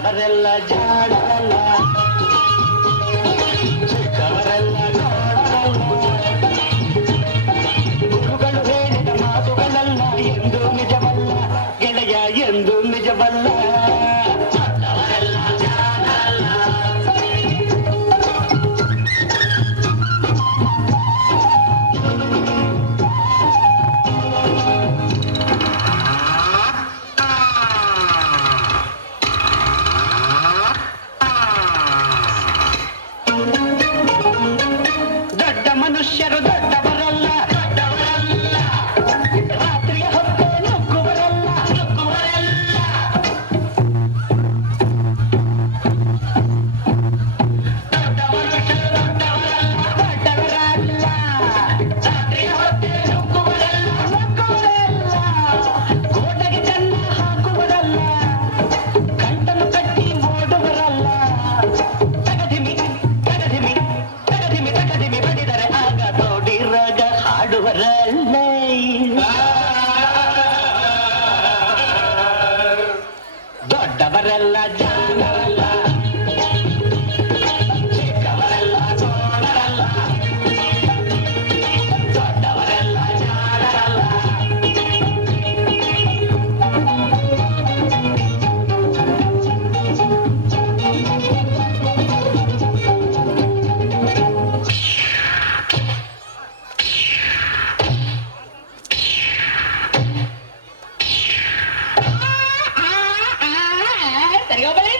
ದೊಡ್ಡವರೆಲ್ಲ ಜಾಣರಲ್ಲ, ಚಿಕ್ಕವರೆಲ್ಲ ನೋಡರಲ್ಲ. ಗುರುಗಳು ಹೇಳಿದ ಮಾತುಗಳೆಲ್ಲ ಎಂದು ನಿಜವಲ್ಲ ಗೆಳೆಯ, ಎಂದು ನಿಜವಲ್ಲ. ಮನುಷ್ಯರು ದೊಡ್ಡವರಲ್ಲ, ದೊಡ್ಡವರಲ್ಲ. ರಾತ್ರಿಯ ಹೊತ್ತು ನುಗ್ಗುವರಲ್ಲ, ನುಗ್ಗುವರಲ್ಲ. ದೊಡ್ಡ ಮನುಷ್ಯರು ದೊಡ್ಡವರಲ್ಲ, ದೊಡ್ಡವರಲ್ಲ. ರಾತ್ರಿಯ ಹೊತ್ತು ನುಗ್ಗುವರಲ್ಲ, ನುಗ್ಗುವರಲ್ಲ. ಕೋಟೆಗೆ ಚೆನ್ನ ಹಾಕುವರಲ್ಲ, ಗಂಟನ್ನು ಕಟ್ಟಿ ಓಡುವರಲ್ಲ. ತಗದಿಮಿ ತಗದಿಮಿ ತಗದಿಮಿ ತಗದಿಮಿ ಬಡಿದರೆ ಆಗ ತೋಡಿರಾಗ ಹಾಡುವರಲ್ಲ. ದೊಡ್ಡವರೆಲ್ಲ ಜಾಣರಲ್ಲ, ಚಿಕ್ಕವರೆಲ್ಲ ನೋಡರಲ್ಲ. ದೊಡ್ಡವರೆಲ್ಲ ಜಾಣರಲ್ಲ. ಸರಿ ಹೋಗ್ಬೇಡಿ.